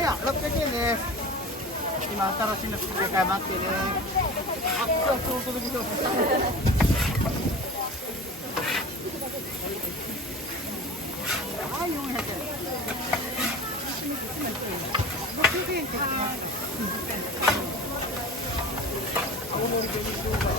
あや、600円です。今新しいの作ってるから待ってね。あ、今日お届けしようとした。はい、400円。600円って言ってます。青森で見てるから。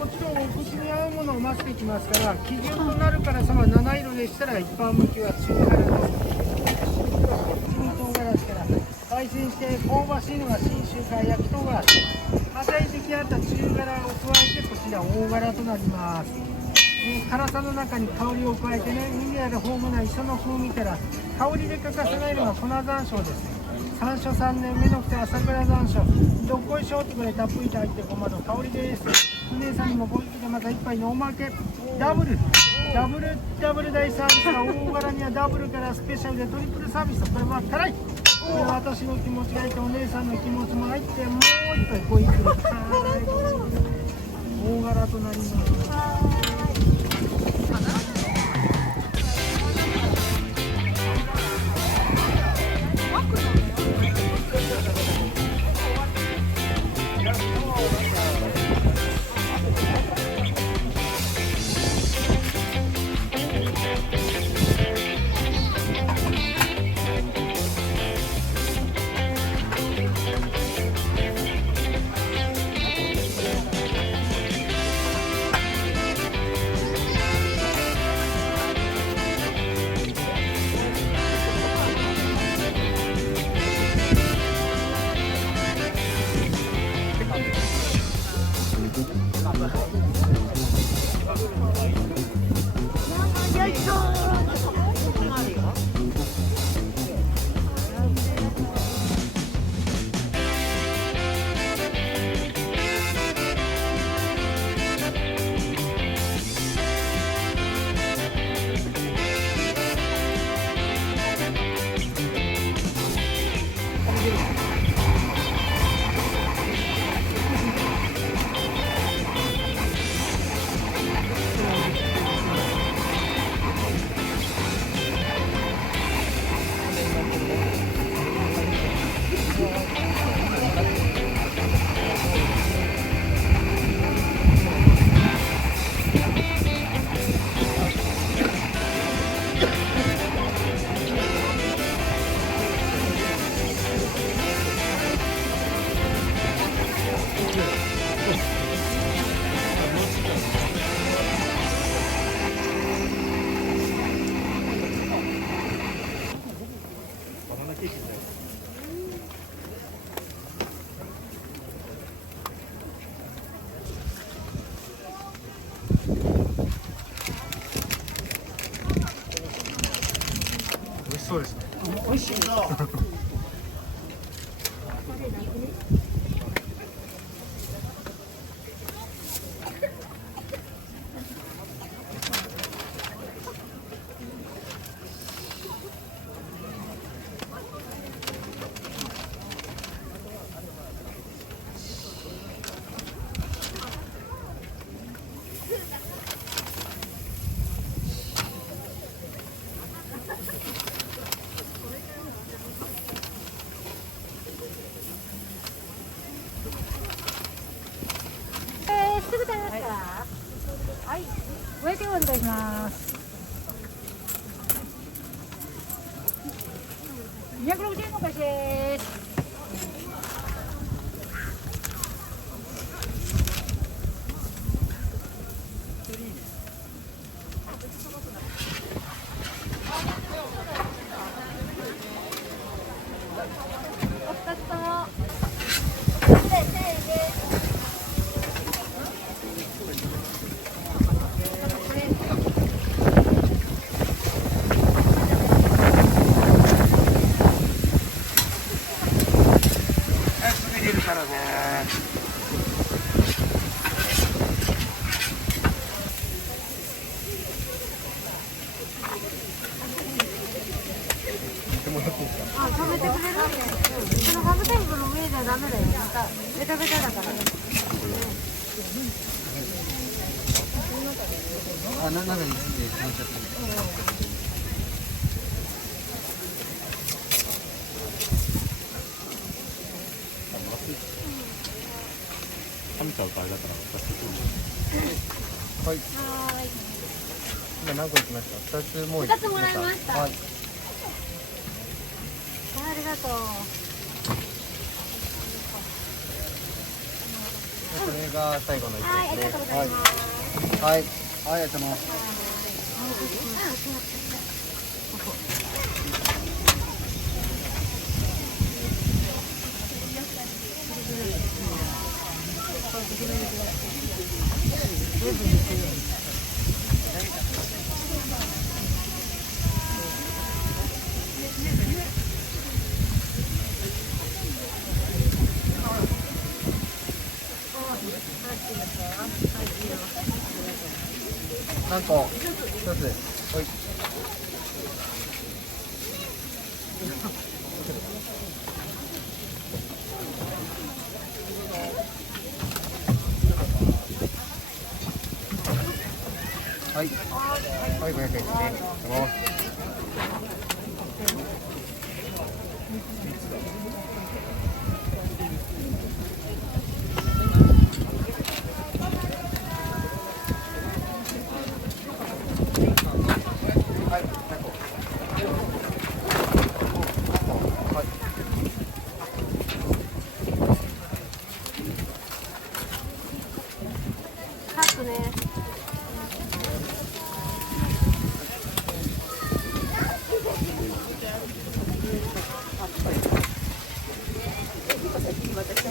もちろんお口に合うものを混ぜていきますから、基準となる辛さは7色でしたら一般向きは中辛です。一味唐辛子から焙煎して香ばしいのが信州から焼き唐辛子、また出来上がった中辛を加えてこちら大辛となります。辛さの中に香りを加えてね、ミネラル豊富な磯の風味から香りで欠かせないのが粉山椒です。山椒3年目のくて朝倉山椒、どっこいしょってくらいたっぷりと入ってごまの香りです。お姉さんにもご意見でまた一杯のおまけ、ダブル大サービスが大柄にはダブルからスペシャルでトリプルサービス。これは辛い。これは私の気持ちがいてお姉さんの気持ちも入ってもう一杯ご一杯大柄となります。そうですね。美味しい。すぐ食べますか。はい、ご予定お願いします。260円のお返しです。タベタだから。あ、なんで気持ちよく食べちゃうとあれだから私はい。はーい。今何個いきました？2つもう2つもらいましたはい。ありがとう。これが最後の一はい、あ個ですね。りがとうございます。はい。はい。はい、ありがとうございます。何個？一つ。はい。はい。はい、500円ですね。はい、何個？はい。カップね。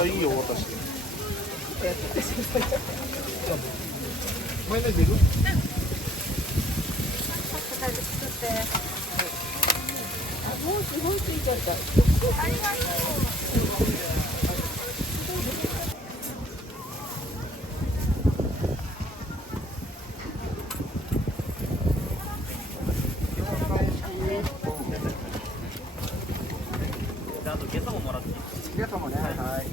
あ、いいよ私マヨネーズいる？カップ作って。もう基本ついちゃった。ありがとう。あとゲソももらっていい？ゲソもね。はい。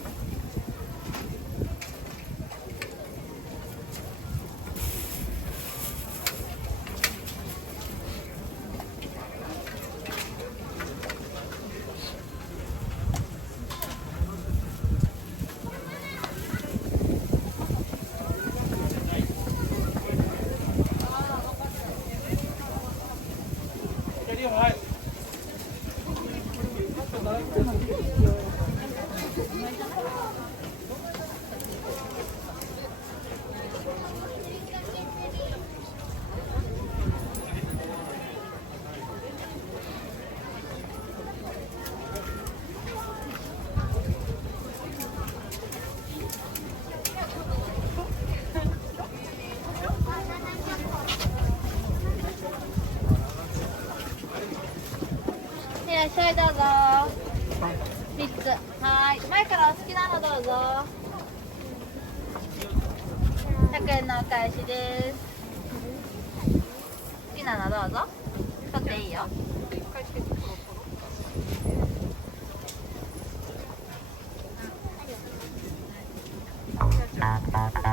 いらっしゃい、どうぞ。3つ。はーい。前からお好きなのどうぞ。100円のお返しです。好きなのどうぞ。取っていいよ。はい。